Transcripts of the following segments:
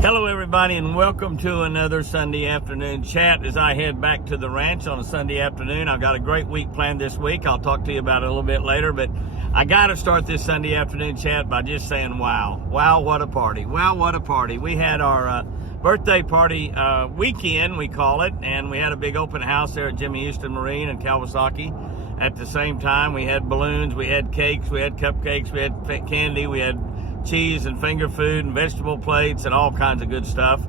Hello everybody, and welcome to another Sunday afternoon chat as I head back to the ranch on a Sunday afternoon. I've got a great week planned this week. I'll talk to you about it a little bit later, but I got to start this Sunday afternoon chat by just saying wow. Wow, what a party. Wow, what a party. We had our birthday party weekend, we call it, and we had a big open house there at Jimmy Houston Marine in Kawasaki. At the same time, we had balloons, we had cakes, we had cupcakes, we had candy, we had cheese and finger food and vegetable plates and all kinds of good stuff.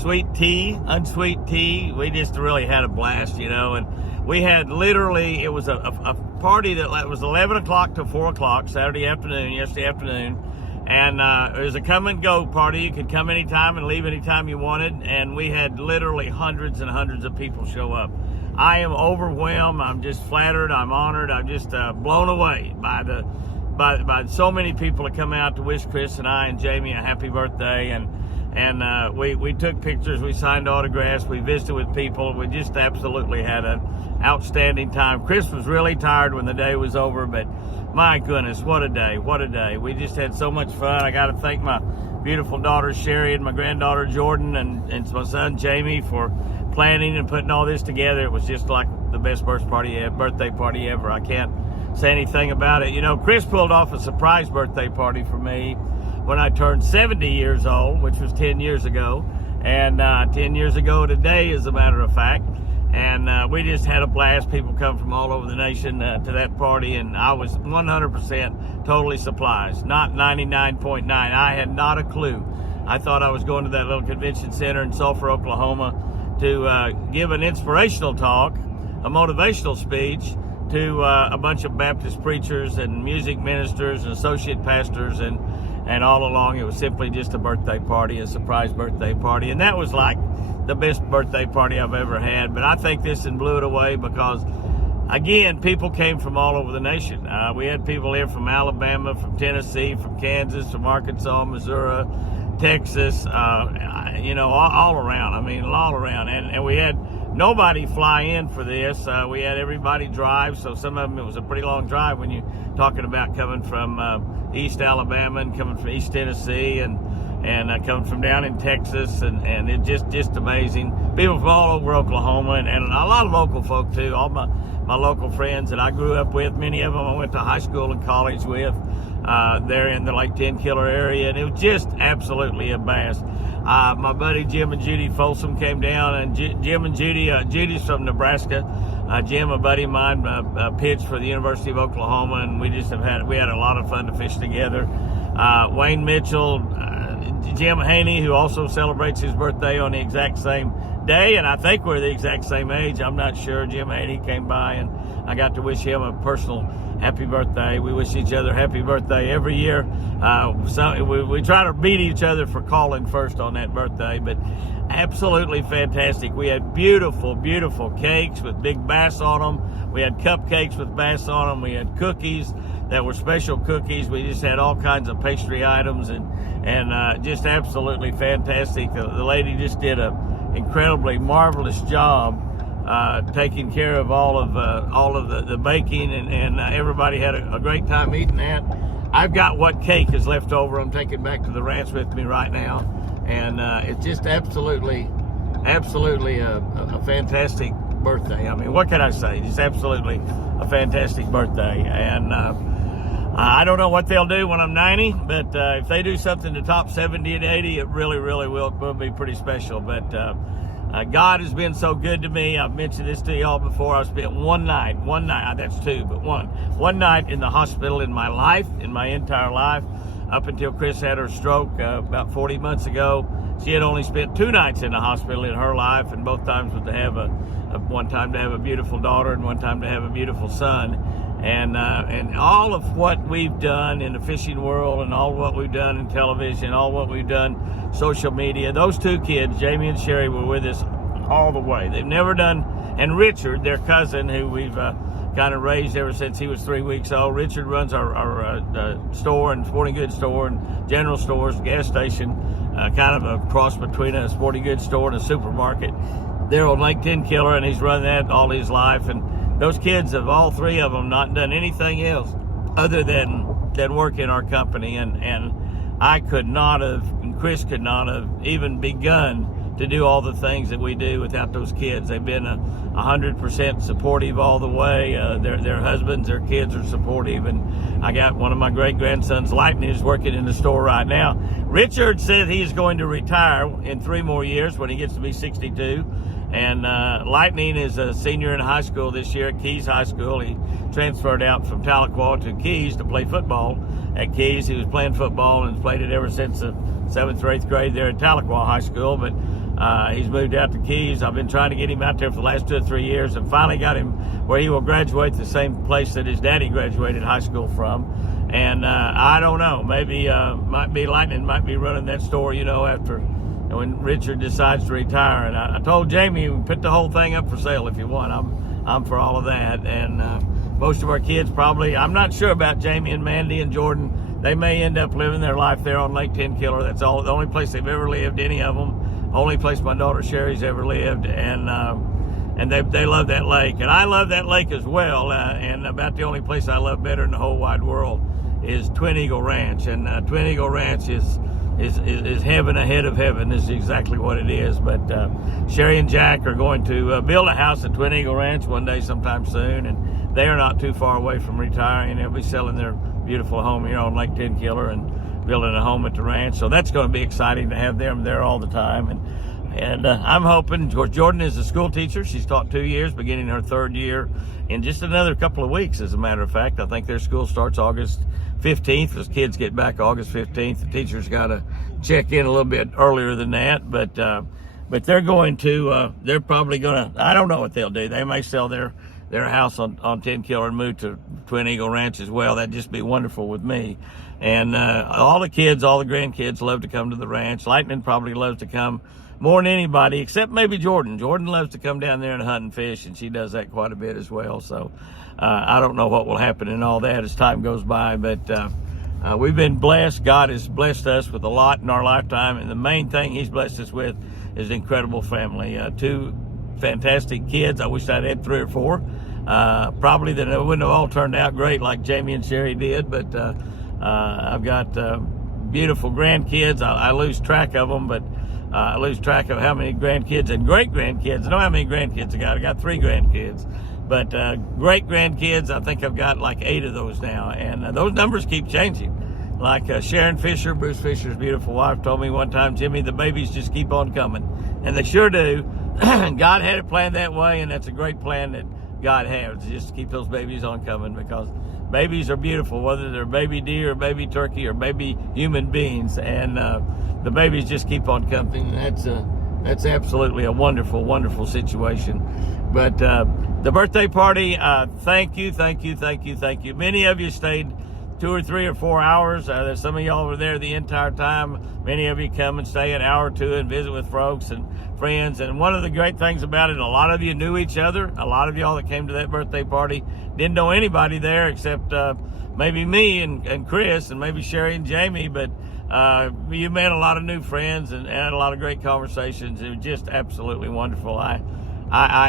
Sweet tea, unsweet tea. We just really had a blast, you know. And we had literally, it was a party that was 11 o'clock to 4 o'clock yesterday afternoon. And it was a come and go party. You could come anytime and leave anytime you wanted. And we had literally hundreds and hundreds of people show up. I am overwhelmed. I'm just flattered. I'm honored. I'm just blown away by so many people that come out to wish Chris and I and Jamie a happy birthday, and we took pictures, we signed autographs, we visited with people. We just absolutely had an outstanding time. Chris was really tired when the day was over, but my goodness, what a day, what a day. We just had so much fun. I got to thank my beautiful daughter Sherry and my granddaughter Jordyn and my son Jamie for planning and putting all this together. It was just like the best birthday party ever. I can't say anything about it. You know, Chris pulled off a surprise birthday party for me when I turned 70 years old, which was 10 years ago. And 10 years ago today, as a matter of fact. And we just had a blast. People come from all over the nation to that party. And I was 100% totally surprised, not 99.9. I had not a clue. I thought I was going to that little convention center in Sulphur, Oklahoma to give an inspirational talk, a motivational speech, to a bunch of Baptist preachers and music ministers and associate pastors, and all along it was simply just a birthday party, a surprise birthday party. And that was like the best birthday party I've ever had. But I think this one blew it away because, again, people came from all over the nation. We had people here from Alabama, from Tennessee, from Kansas, from Arkansas, Missouri, Texas, you know, all around. I mean, all around. And we had nobody fly in for this. We had everybody drive, so some of them, it was a pretty long drive when you're talking about coming from East Alabama and coming from East Tennessee and coming from down in Texas, and it just amazing. People from all over Oklahoma and a lot of local folk too. All my local friends that I grew up with, many of them I went to high school and college with. They're in the Lake 10 Killer area, and it was just absolutely a blast. My buddy Jim and Judy Folsom came down, and Jim and Judy, Judy's from Nebraska. Jim, a buddy of mine, pitched for the University of Oklahoma, and we had a lot of fun to fish together. Wayne Mitchell, Jim Haney, who also celebrates his birthday on the exact same day, and I think we're the exact same age. I'm not sure. Jim Haney came by, and I got to wish him a personal happy birthday. We wish each other happy birthday every year. We try to beat each other for calling first on that birthday, but absolutely fantastic. We had beautiful, beautiful cakes with big bass on them. We had cupcakes with bass on them. We had cookies that were special cookies. We just had all kinds of pastry items and just absolutely fantastic. The lady just did a incredibly marvelous job taking care of all of the baking, and everybody had a great time eating that. I've got what cake is left over. I'm taking back to the ranch with me right now, and it's just absolutely a fantastic birthday. I mean, what can I say? Just absolutely a fantastic birthday, and I don't know what they'll do when I'm 90, but if they do something to top 70 and 80, it really will be pretty special. But God has been so good to me. I've mentioned this to y'all before. I spent one night, that's two, but one night in the hospital in my life, in my entire life, up until Chris had her stroke about 40 months ago. She had only spent 2 nights in the hospital in her life, and both times was to have one time to have a beautiful daughter and one time to have a beautiful son. And all of what we've done in the fishing world, and all what we've done in television, all what we've done social media, those 2 kids, Jamie and Sherry, were with us all the way. They've never done, and Richard, their cousin, who we've kind of raised ever since he was 3 weeks old. Richard runs our store and sporting goods store and general stores, gas station, kind of a cross between a sporting goods store and a supermarket. They're on Lake 10 Killer, and he's run that all his life. And those kids have, all 3 of them, not done anything else other than work in our company. And I could not have and Chris could not have even begun to do all the things that we do without those kids. They've been 100% supportive all the way. Their husbands, their kids are supportive, and I got one of my great-grandsons, Lightning, who's working in the store right now. Richard said he's going to retire in 3 more years when he gets to be 62, and Lightning is a senior in high school this year at Keys High School. He transferred out from Tahlequah to Keys to play football at Keys. He was playing football and has played it ever since the 7th or 8th grade there at Tahlequah High School, but he's moved out to Keys. I've been trying to get him out there for the last 2 or 3 years, and finally got him where he will graduate the same place that his daddy graduated high school from. And I don't know, maybe might be Lightning might be running that store, after when Richard decides to retire. And I told Jamie, put the whole thing up for sale if you want. I'm for all of that. And most of our kids probably, I'm not sure about Jamie and Mandy and Jordyn. They may end up living their life there on Lake Tenkiller. That's the only place they've ever lived, any of them. Only place my daughter Sherry's ever lived, and they love that lake, and I love that lake as well. And about the only place I love better in the whole wide world is Twin Eagle Ranch, and Twin Eagle Ranch is heaven ahead of heaven. This is exactly what it is. But Sherry and Jack are going to build a house at Twin Eagle Ranch one day sometime soon, and they are not too far away from retiring. They'll be selling their beautiful home here on Lake Tenkiller and building a home at the ranch. So that's going to be exciting to have them there all the time. And I'm hoping, Jordyn is a school teacher. She's taught 2 years, beginning her 3rd year in just another couple of weeks, as a matter of fact. I think their school starts August 15th. As kids get back August 15th, the teachers got to check in a little bit earlier than that. But they're going to, they're probably going to, I don't know what they'll do. They may sell their house on Tenkiller and move to Twin Eagle Ranch as well. That'd just be wonderful with me. And all the kids, all the grandkids love to come to the ranch. Lightning probably loves to come more than anybody, except maybe Jordyn. Jordyn loves to come down there and hunt and fish, and she does that quite a bit as well. So I don't know what will happen in all that as time goes by, but we've been blessed. God has blessed us with a lot in our lifetime, and the main thing he's blessed us with is an incredible family. 2 fantastic kids. I wish I'd had 3 or 4. Probably that it wouldn't have all turned out great like Jamie and Sherry did, but I've got beautiful grandkids. I lose track of them, but I lose track of how many grandkids and great-grandkids. I know how many grandkids I got. I got 3 grandkids. But great-grandkids, I think I've got like 8 of those now. And those numbers keep changing. Like Sharon Fisher, Bruce Fisher's beautiful wife, told me one time, Jimmy, the babies just keep on coming. And they sure do. God had it planned that way, and that's a great plan that God has, just to keep those babies on coming, because babies are beautiful, whether they're baby deer or baby turkey or baby human beings, and the babies just keep on coming. And that's absolutely a wonderful, wonderful situation. But the birthday party, thank you. Many of you stayed 2 or 3 or 4 hours. There's some of y'all were there the entire time. Many of you come and stay an hour or 2 and visit with folks and friends. And one of the great things about it, a lot of you knew each other. A lot of y'all that came to that birthday party didn't know anybody there except maybe me and Chris and maybe Sherry and Jamie. But you met a lot of new friends and had a lot of great conversations. It was just absolutely wonderful. I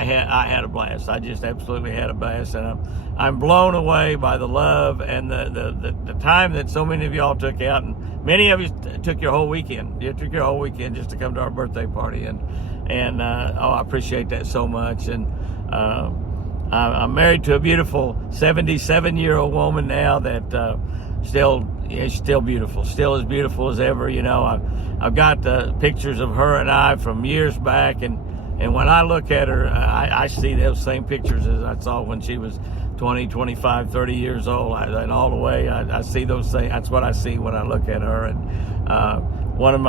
had a blast. I just absolutely had a blast, and I'm blown away by the love and the time that so many of y'all took out, and many of you took your whole weekend. You took your whole weekend just to come to our birthday party, and I appreciate that so much. And I'm married to a beautiful 77-year-old woman now that she's still beautiful, still as beautiful as ever. I've got pictures of her and I from years back, and when I look at her, I see those same pictures as I saw when she was 20, 25, 30 years old. And all the way, I see those things. That's what I see when I look at her. And one of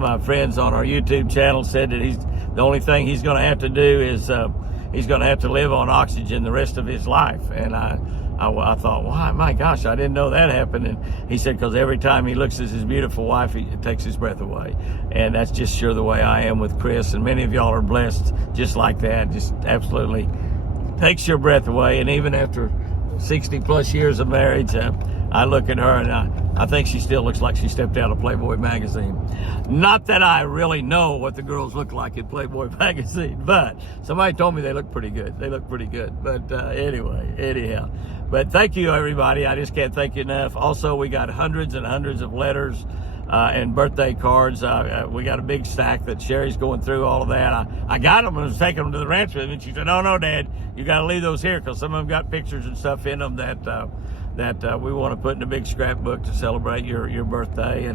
my friends on our YouTube channel said that the only thing he's going to have to do is he's going to have to live on oxygen the rest of his life. And I thought, wow, my gosh, I didn't know that happened. And he said, because every time he looks at his beautiful wife, it takes his breath away. And that's just sure the way I am with Chris. And many of y'all are blessed just like that. Just absolutely takes your breath away. And even after 60 plus years of marriage, I look at her and I think she still looks like she stepped out of Playboy magazine. Not that I really know what the girls look like in Playboy magazine, but somebody told me they look pretty good. They look pretty good. But anyhow. But thank you, everybody. I just can't thank you enough. Also, we got hundreds and hundreds of letters and birthday cards. We got a big stack that Sherry's going through all of that. I got them and was taking them to the ranch with me, and she said, "Oh no, Dad, you got to leave those here because some of them got pictures and stuff in them that we want to put in a big scrapbook to celebrate your birthday."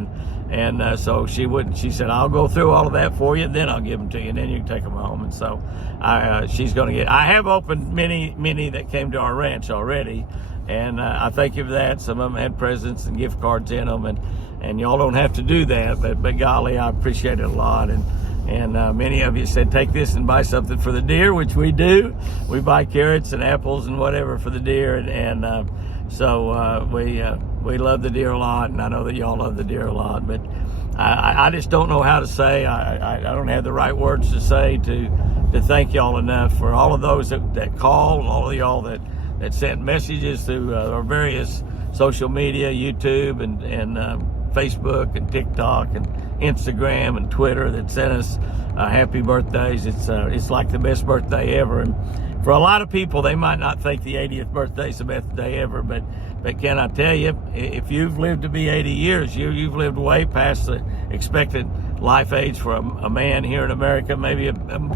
And so she said, "I'll go through all of that for you, then I'll give them to you, and then you can take them home." And so she's going to get. I have opened many that came to our ranch already, and I thank you for that. Some of them had presents and gift cards in them, and y'all don't have to do that, but golly, I appreciate it a lot. And many of you said, take this and buy something for the deer, which we do. We buy carrots and apples and whatever for the deer, so we love the deer a lot, and I know that y'all love the deer a lot. But I just don't know how to say. I don't have the right words to say to thank y'all enough for all of those that called, all of y'all that sent messages through our various social media, YouTube and Facebook and TikTok and Instagram and Twitter, that sent us happy birthdays. It's like the best birthday ever. And for a lot of people, they might not think the 80th birthday is the best day ever, but can I tell you, if you've lived to be 80 years, you've lived way past the expected life age for a man here in America, maybe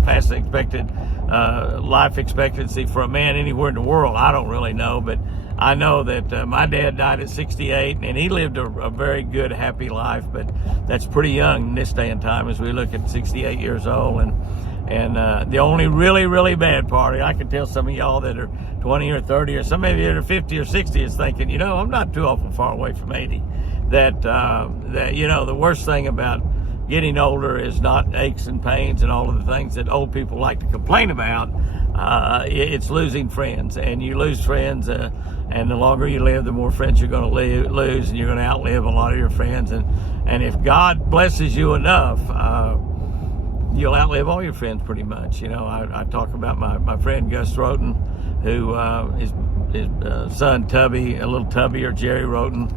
past the expected life expectancy for a man anywhere in the world. I don't really know, but I know that my dad died at 68, and he lived a very good, happy life, but that's pretty young in this day and time as we look at 68 years old. And the only really, really bad part, I can tell some of y'all that are 20 or 30, or some of you that are 50 or 60 is thinking, I'm not too awful far away from 80. That the worst thing about getting older is not aches and pains and all of the things that old people like to complain about. It's losing friends, and you lose friends, and the longer you live, the more friends you're going to lose, and you're going to outlive a lot of your friends. And if God blesses you enough, you'll outlive all your friends pretty much. I talk about my friend Gus Roten, who his son Tubby, a little Tubby, or Jerry Roten.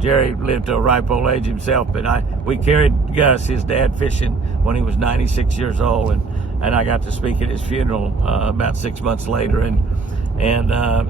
Jerry lived to a ripe old age himself, but we carried Gus, his dad, fishing when he was 96 years old, and I got to speak at his funeral about 6 months later, and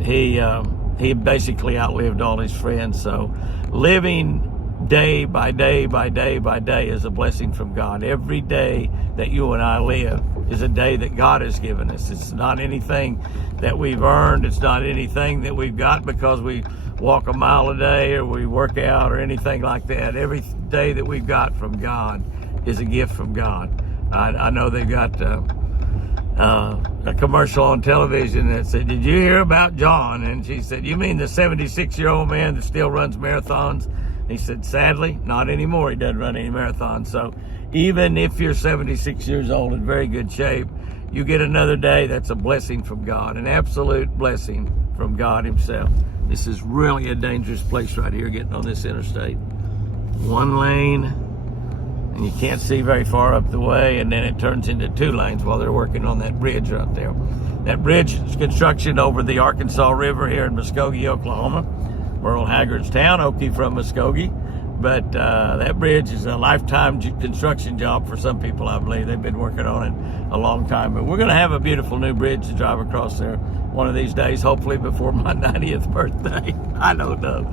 he basically outlived all his friends. So living day by day by day by day is a blessing from God. Every day that you and I live is a day that God has given us. It's not anything that we've earned. It's not anything that we've got because we walk a mile a day or we work out or anything like that. Every day that we've got from God is a gift from God. I know they've got a commercial on television that said, "Did you hear about John?" And she said, "You mean the 76-year-old man that still runs marathons?" He said, "Sadly, not anymore. He doesn't run any marathons." So even if you're 76 years old in very good shape, you get another day. That's a blessing from God, an absolute blessing from God himself. This is really a dangerous place right here, getting on this interstate. One lane, and you can't see very far up the way, and then it turns into 2 lanes while they're working on that bridge right there. That bridge is construction over the Arkansas River here in Muskogee, Oklahoma. Merle Haggard's town, Okie from Muskogee. But that bridge is a lifetime construction job for some people, I believe. They've been working on it a long time. But we're going to have a beautiful new bridge to drive across there one of these days, hopefully before my 90th birthday. I don't know.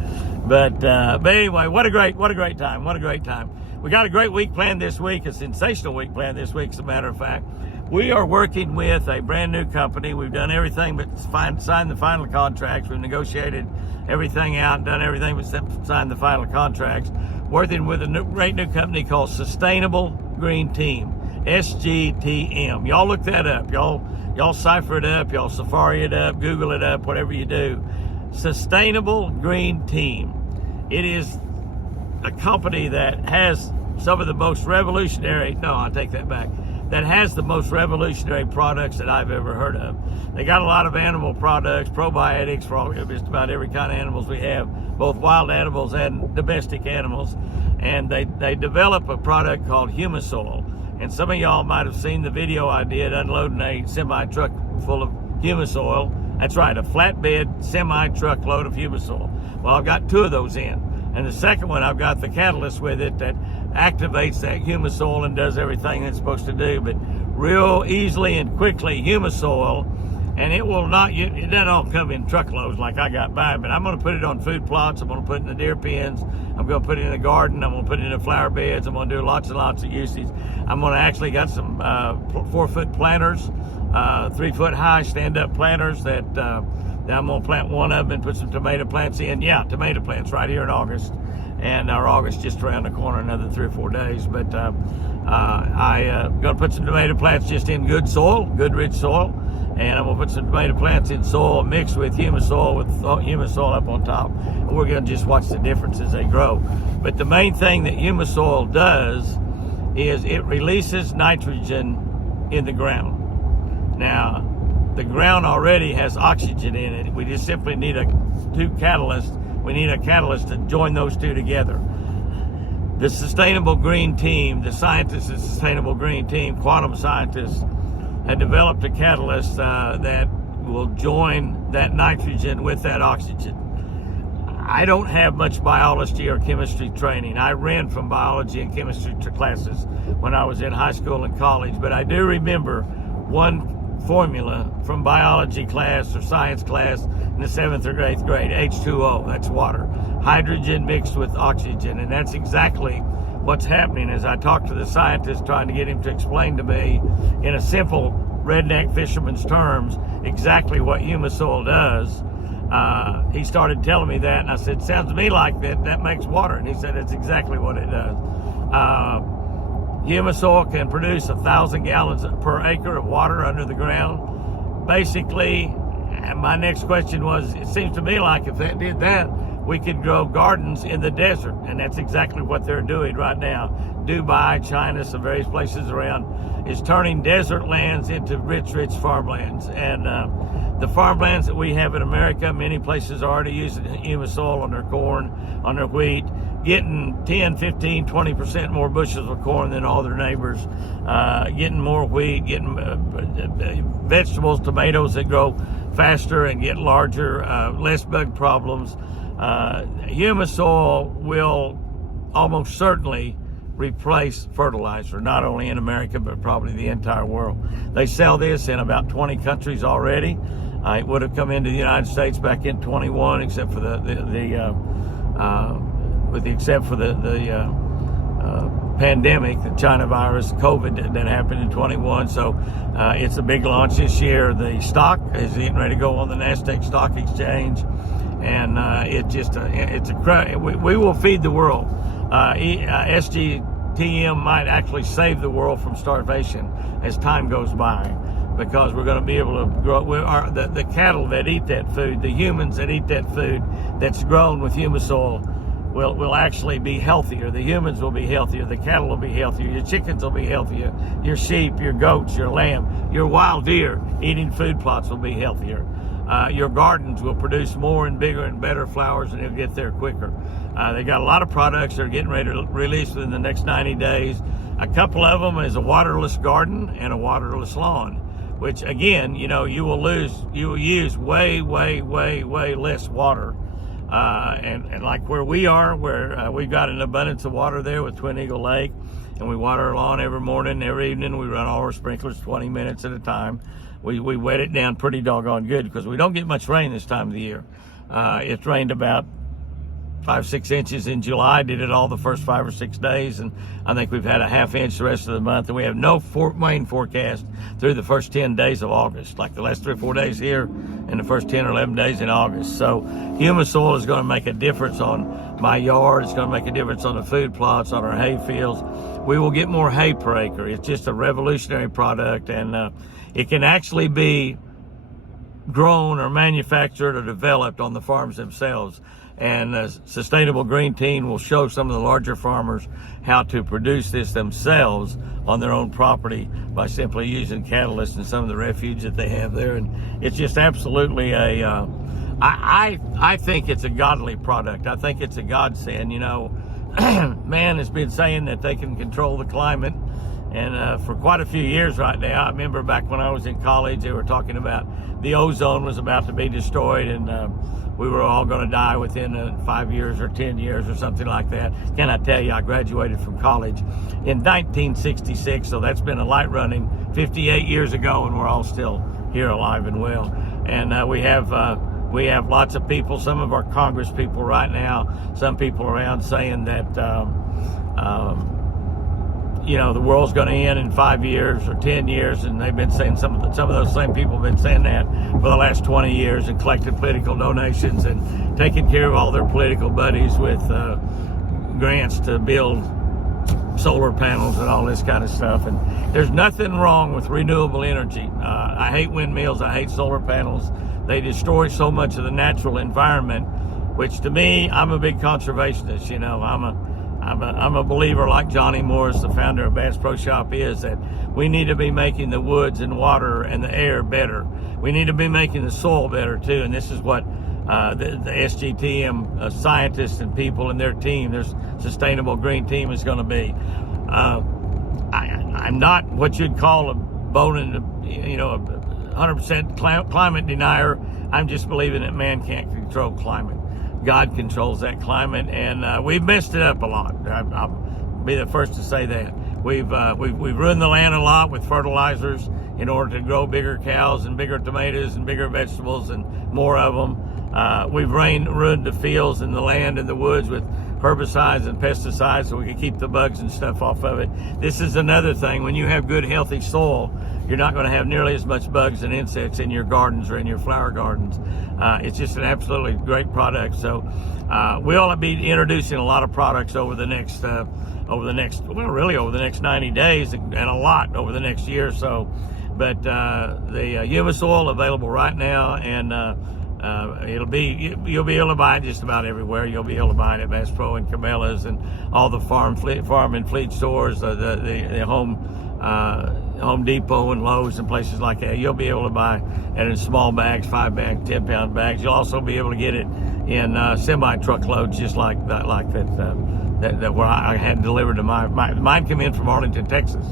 But anyway, what a great time. What a great time. We got a great week planned this week, a sensational week planned this week, as a matter of fact. We are working with a brand new company. We've done everything but sign the final contracts. We've negotiated everything out, done everything but sign the final contracts. Working with a great new company called Sustainable Green Team, SGTM. Y'all look that up. Y'all cipher it up. Y'all Safari it up. Google it up. Whatever you do. Sustainable Green Team. It is a company that has some of the most revolutionary. No, I take that back. That has the most revolutionary products that I've ever heard of. They got a lot of animal products, probiotics for just about every kind of animals we have, both wild animals and domestic animals. And they develop a product called Humisoil. And some of y'all might have seen the video I did unloading a semi-truck full of Humisoil. That's right, a flatbed semi-truckload of Humisoil. Well, I've got 2 of those in. And the second one, I've got the catalyst with it that activates that Humisoil and does everything it's supposed to do. But real easily and quickly, Humisoil and it will not, it doesn't all come in truckloads like I got by, but I'm going to put it on food plots. I'm going to put it in the deer pens. I'm going to put it in the garden. I'm going to put it in the flower beds. I'm going to do lots and lots of usage. I'm going to actually got some 4-foot planters, 3-foot high stand-up planters that I'm going to plant one of them and put some tomato plants in. Yeah, tomato plants right here in August. And our August just around the corner, another 3 or 4 days. But I'm going to put some tomato plants just in good soil, good rich soil. And I'm going to put some tomato plants in soil mixed with humus soil, with humus soil up on top. And we're going to just watch the difference as they grow. But the main thing that humus soil does is it releases nitrogen in the ground. Now, the ground already has oxygen in it. We just simply need two catalysts. We need a catalyst to join those two together. The Sustainable Green team, the scientists of the Sustainable Green team, quantum scientists, had developed a catalyst that will join that nitrogen with that oxygen. I don't have much biology or chemistry training. I ran from biology and chemistry classes when I was in high school and college, but I do remember one formula from biology class or science class in the 7th or 8th grade, H2O, that's water. Hydrogen mixed with oxygen, and that's exactly what's happening. As I talked to the scientist trying to get him to explain to me in a simple redneck fisherman's terms exactly what humus soil does, he started telling me that, and I said, sounds to me like that makes water. And he said, it's exactly what it does. Humus soil can produce 1,000 gallons per acre of water under the ground. Basically, my next question was, it seems to me like if that did that, we could grow gardens in the desert, and that's exactly what they're doing right now. Dubai, China, some various places around is turning desert lands into rich farmlands. And the farmlands that we have in America, many places are already using humus soil on their corn, on their wheat, getting 10, 15, 20% more bushels of corn than all their neighbors, getting more wheat, getting vegetables, tomatoes that grow faster and get larger, less bug problems. Humus soil will almost certainly replace fertilizer, not only in America, but probably the entire world. They sell this in about 20 countries already. It would have come into the United States back in 21, except for the pandemic, the China virus, COVID that happened in 21. So it's a big launch this year. The stock is getting ready to go on the NASDAQ stock exchange. And we will feed the world. SGTM might actually save the world from starvation as time goes by, because we're going to be able to grow. The cattle that eat that food, the humans that eat that food that's grown with humus soil, will actually be healthier. The humans will be healthier. The cattle will be healthier. Your chickens will be healthier. Your sheep, your goats, your lamb, your wild deer eating food plots will be healthier. Your gardens will produce more and bigger and better flowers, and they'll get there quicker. They got a lot of products they're getting ready to release within the next 90 days. A couple of them is a waterless garden and a waterless lawn, which again, you will use way less water. And like where we are, where we've got an abundance of water there with Twin Eagle Lake, and we water our lawn every morning, every evening. We run all our sprinklers 20 minutes at a time. We wet it down pretty doggone good because we don't get much rain this time of the year. It's rained about 5-6 inches in July, did it all the first 5 or 6 days, and I think we've had a half inch the rest of the month, and we have no rain forecast through the first 10 days of August, like the last 3 or 4 days here and the first 10 or 11 days in August. So humus soil is going to make a difference on my yard. It's going to make a difference on the food plots, on our hay fields. We will get more hay per acre. It's just a revolutionary product, and it can actually be grown or manufactured or developed on the farms themselves. And the Sustainable Green team will show some of the larger farmers how to produce this themselves on their own property by simply using catalysts and some of the refuge that they have there. And it's just absolutely I think it's a godly product. I think it's a godsend. Man has been saying that they can control the climate, and for quite a few years right now. I remember back when I was in college, they were talking about the ozone was about to be destroyed, and we were all going to die within 5 years or 10 years or something like that. Can I tell you, I graduated from college in 1966, so that's been a light running 58 years ago, and we're all still here alive and well. And we have lots of people, some of our Congress people right now, some people around saying that the world's going to end in 5 years or 10 years, and they've been saying some of those same people have been saying that for the last 20 years and collected political donations and taking care of all their political buddies with grants to build solar panels and all this kind of stuff. And there's nothing wrong with renewable energy. I hate windmills. I hate solar panels. They destroy so much of the natural environment, which to me, I'm a big conservationist. I'm a believer, like Johnny Morris, the founder of Bass Pro Shop, is that we need to be making the woods and water and the air better. We need to be making the soil better too. And this is what the SGTM scientists and people and their team, their sustainable green team, is going to be. I'm not what you'd call a 100% climate denier. I'm just believing that man can't control climate. God controls that climate, and we've messed it up a lot. I'll be the first to say that. We've ruined the land a lot with fertilizers in order to grow bigger cows and bigger tomatoes and bigger vegetables and more of them. We've ruined the fields and the land and the woods with herbicides and pesticides so we can keep the bugs and stuff off of it. This is another thing. When you have good, healthy soil, you're not going to have nearly as much bugs and insects in your gardens or in your flower gardens. It's just an absolutely great product. So we'll be introducing a lot of products over the next 90 days and a lot over the next year or so. But the humus oil available right now, and you'll be able to buy it just about everywhere. You'll be able to buy it at Bass Pro and Cabela's and all the farm and fleet stores, the Home Depot and Lowe's and places like that. You'll be able to buy it in small bags, 5-bag, 10-pound bags. You'll also be able to get it in semi-truckloads, just like that where I had delivered to mine come in from Arlington, Texas.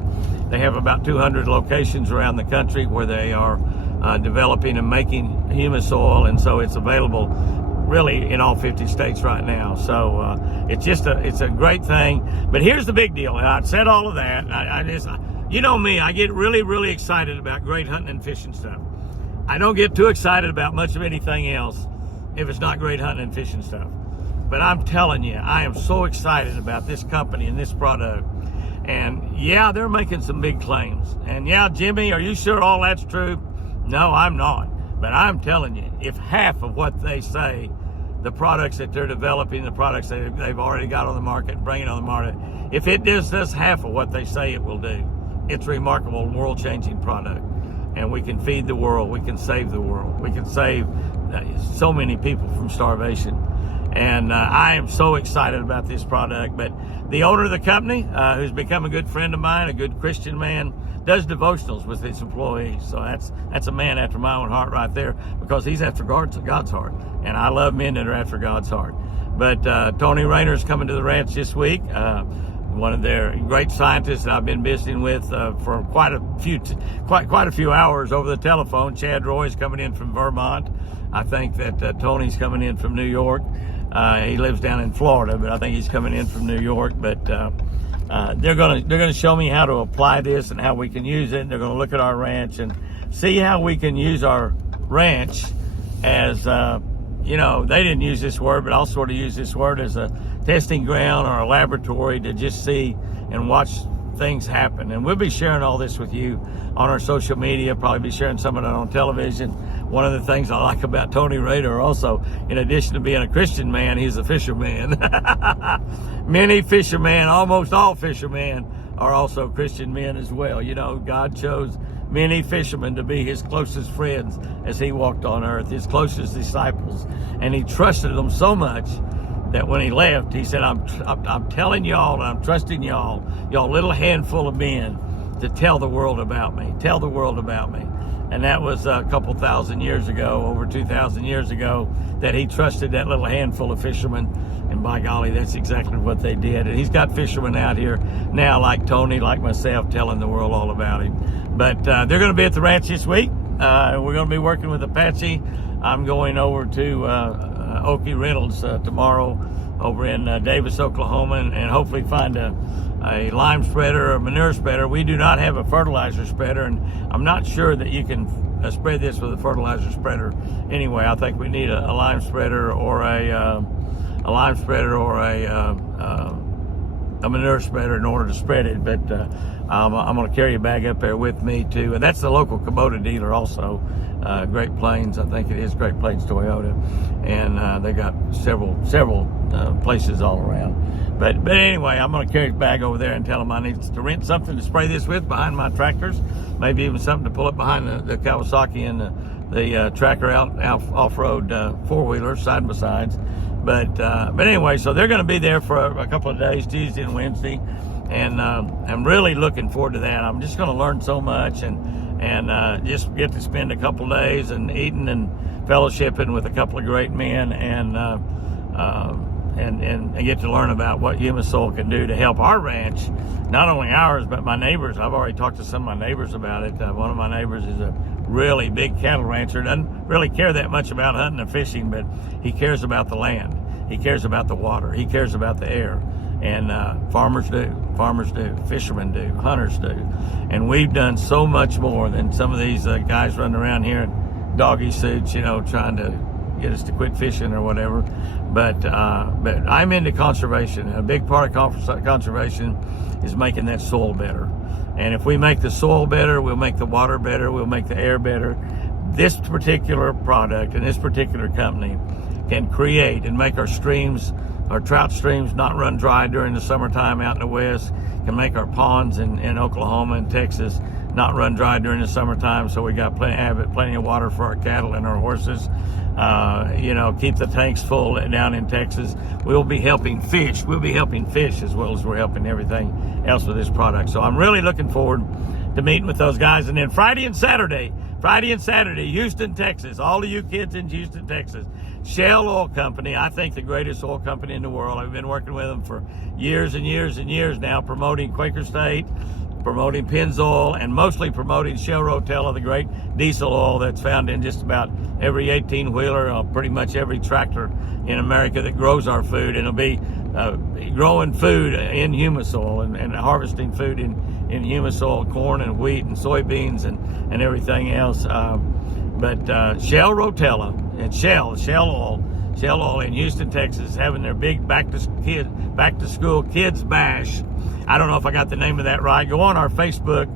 They have about 200 locations around the country where they are developing and making humus oil, and so it's available really in all 50 states right now. So it's a great thing. But here's the big deal. I said all of that. You know me, I get really, really excited about great hunting and fishing stuff. I don't get too excited about much of anything else if it's not great hunting and fishing stuff. But I'm telling you, I am so excited about this company and this product. And yeah, they're making some big claims. And yeah, Jimmy, are you sure all that's true? No, I'm not. But I'm telling you, if half of what they say, the products that they're developing, the products that they've already got on the market, bringing on the market, if it does half of what they say it will do, it's a remarkable, world-changing product. And we can feed the world. We can save the world. We can save so many people from starvation. And I am so excited about this product. But the owner of the company, who's become a good friend of mine, a good Christian man, does devotionals with his employees. So that's a man after my own heart right there, because he's after God's heart. And I love men that are after God's heart. But Tony Rayner's coming to the ranch this week. One of their great scientists that I've been visiting with for quite a few hours over the telephone. Chad Roy's coming in from Vermont. I think that Tony's coming in from New York. He lives down in Florida, but I think he's coming in from New York. But they're gonna show me how to apply this and how we can use it. And they're gonna look at our ranch and see how we can use our ranch as they didn't use this word, but I'll sort of use this word as a testing ground or a laboratory to just see and watch things happen. And we'll be sharing all this with you on our social media, probably be sharing some of it on television. One of the things I like about Tony Rayner also, in addition to being a Christian man, he's a fisherman. Many fishermen, almost all fishermen, are also Christian men as well. God chose many fishermen to be his closest friends as he walked on earth, his closest disciples. And he trusted them so much that when he left, he said, I'm telling y'all, and I'm trusting y'all little handful of men, to tell the world about me. Tell the world about me. And that was a couple thousand years ago, over 2,000 years ago, that he trusted that little handful of fishermen. And by golly, that's exactly what they did. And he's got fishermen out here now, like Tony, like myself, telling the world all about him. But they're going to be at the ranch this week. We're going to be working with Apache. I'm going over to Okie Reynolds tomorrow over in Davis, Oklahoma, and hopefully find a lime spreader or manure spreader. We do not have a fertilizer spreader, and I'm not sure that you can spread this with a fertilizer spreader. Anyway, I think we need a lime spreader or a manure spreader in order to spread it. But I'm going to carry a bag up there with me too. And that's the local Kubota dealer also, Great Plains. I think it is Great Plains Toyota, and they got several places all around. But anyway, I'm going to carry a bag over there and tell them I need to rent something to spray this with behind my tractors, maybe even something to pull it behind the Kawasaki and the tracker out off-road four-wheelers, side by sides. But anyway, so they're going to be there for a couple of days, Tuesday and Wednesday, and I'm really looking forward to that. I'm just going to learn so much and just get to spend a couple of days and eating and fellowshipping with a couple of great men and get to learn about what humus soil can do to help our ranch, not only ours, but my neighbors. I've already talked to some of my neighbors about it. One of my neighbors is a really big cattle rancher, doesn't really care that much about hunting and fishing, but he cares about the land. He cares about the water. He cares about the air. And farmers do, fishermen do, hunters do. And we've done so much more than some of these guys running around here in doggy suits, trying to get us to quit fishing or whatever. But I'm into conservation. A big part of conservation is making that soil better. And if we make the soil better, we'll make the water better, we'll make the air better. This particular product and this particular company can create and make our streams, our trout streams, not run dry during the summertime out in the west, can make our ponds in Oklahoma and Texas not run dry during the summertime, so we got plenty of water for our cattle and our horses. Keep the tanks full down in Texas. We'll be helping fish. We'll be helping fish as well as we're helping everything else with this product. So I'm really looking forward to meeting with those guys. And then Friday and Saturday, Houston, Texas. All of you kids in Houston, Texas. Shell Oil Company, I think the greatest oil company in the world. I've been working with them for years and years and years now, promoting Quaker State, promoting Pennzoil, and mostly promoting Shell Rotella, the great diesel oil that's found in just about every 18-wheeler, pretty much every tractor in America that grows our food. And it'll be growing food in humus soil and harvesting food in humus soil, corn and wheat and soybeans and everything else. But Shell Rotella and Shell Oil in Houston, Texas, having their big back to school kids bash. I don't know if I got the name of that right. Go on our Facebook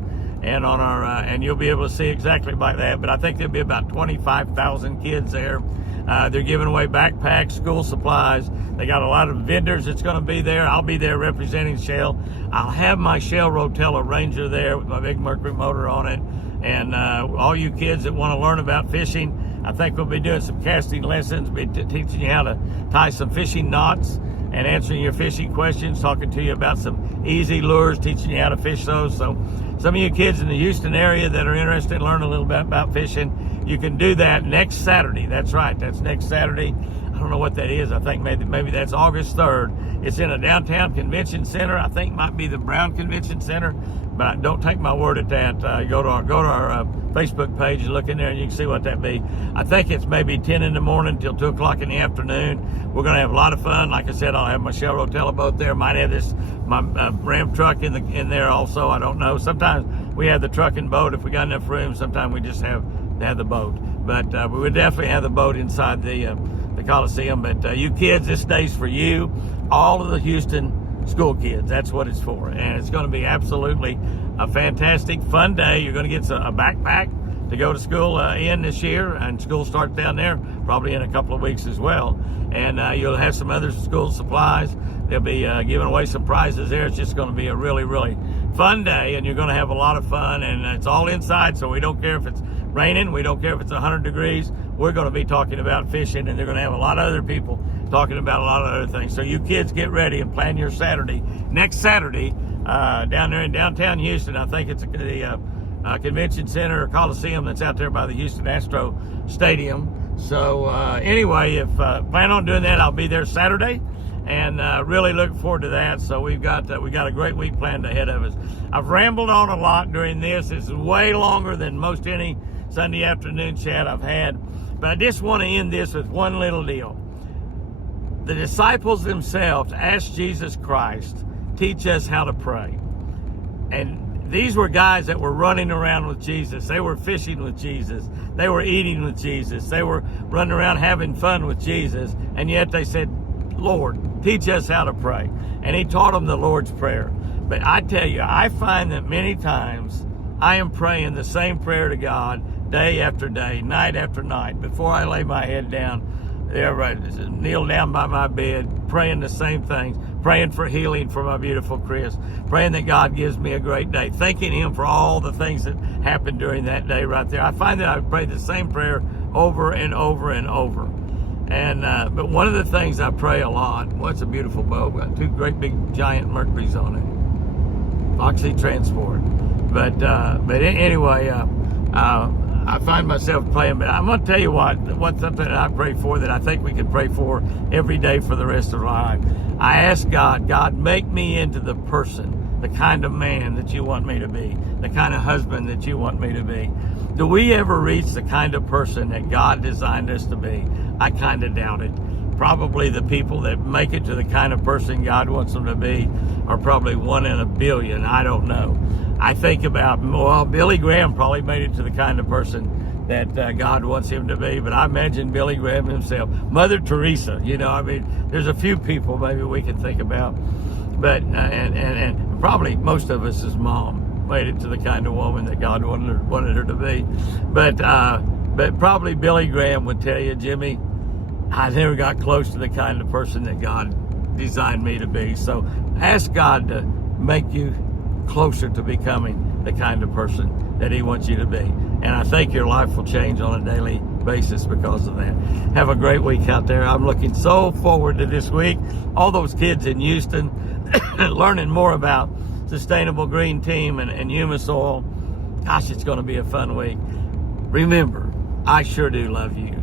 and on our and you'll be able to see exactly like that. But I think there'll be about 25,000 kids there. They're giving away backpacks, school supplies. They got a lot of vendors that's going to be there. I'll be there representing Shell. I'll have my Shell Rotella Ranger there with my big Mercury motor on it. And all you kids that want to learn about fishing, I think we'll be doing some casting lessons, teaching you how to tie some fishing knots and answering your fishing questions, talking to you about some easy lures, teaching you how to fish those. So some of you kids in the Houston area that are interested in learning a little bit about fishing, you can do that next Saturday. That's right, that's next Saturday. I don't know what that is. I think maybe that's August 3rd. It's in a downtown convention center. I think might be the Brown Convention Center, but don't take my word at that. Go to our Facebook page and look in there and you can see what that be. I think it's maybe 10 in the morning till 2 o'clock in the afternoon. We're going to have a lot of fun. Like I said, I'll have my Shell Rotella boat there. Might have my Ram truck in there also. I don't know. Sometimes we have the truck and boat if we got enough room. Sometimes we just have the boat. But we would definitely have the boat inside the Coliseum. But you kids, this day's for you. All of the Houston school kids. That's what it's for. And it's going to be absolutely a fantastic, fun day. You're going to get a backpack to go to school in this year, and school starts down there probably in a couple of weeks as well. And you'll have some other school supplies. They'll be giving away some prizes there. It's just going to be a really, really fun day, and you're going to have a lot of fun. And it's all inside, so we don't care if it's raining. We don't care if it's 100 degrees. We're going to be talking about fishing, and they're going to have a lot of other people talking about a lot of other things. So you kids get ready and plan your Saturday. Next Saturday, down there in downtown Houston, I think it's the convention center or Coliseum that's out there by the Houston Astro Stadium. So anyway, if plan on doing that, I'll be there Saturday, and really looking forward to that. So we got a great week planned ahead of us. I've rambled on a lot during this. This is way longer than most any Sunday afternoon chat I've had, but I just want to end this with one little deal. the disciples themselves asked Jesus Christ, teach us how to pray. And these were guys that were running around with Jesus. They were fishing with Jesus. They were eating with Jesus. They were running around having fun with Jesus. And yet they said, Lord, teach us how to pray. And he taught them the Lord's Prayer. But I tell you, I find that many times I am praying the same prayer to God day after day, night after night. Before I lay my head down, there, kneel down by my bed, praying the same things, praying for healing for my beautiful Chris, praying that God gives me a great day, thanking him for all the things that happened during that day right there. I find that I pray the same prayer over and over and over. And but one of the things I pray a lot, what's a beautiful boat, got two great big giant Mercuries on it, Foxy Transport. But anyway, I find myself praying, but I'm going to tell you what's something that I pray for that I think we can pray for every day for the rest of our life. I ask God, make me into the person, the kind of man that you want me to be, the kind of husband that you want me to be. Do we ever reach the kind of person that God designed us to be? I kind of doubt it. Probably the people that make it to the kind of person God wants them to be are probably 1 in a billion. I don't know. I think about, well, Billy Graham probably made it to the kind of person that God wants him to be, but I imagine Billy Graham himself. Mother Teresa, I mean, there's a few people maybe we can think about, but and probably most of us, his mom made it to the kind of woman that God wanted her to be, but probably Billy Graham would tell you, Jimmy, I never got close to the kind of person that God designed me to be. So ask God to make you closer to becoming the kind of person that he wants you to be. And I think your life will change on a daily basis because of that. Have a great week out there. I'm looking so forward to this week. All those kids in Houston learning more about sustainable green team and humus oil. Gosh, it's going to be a fun week. Remember, I sure do love you.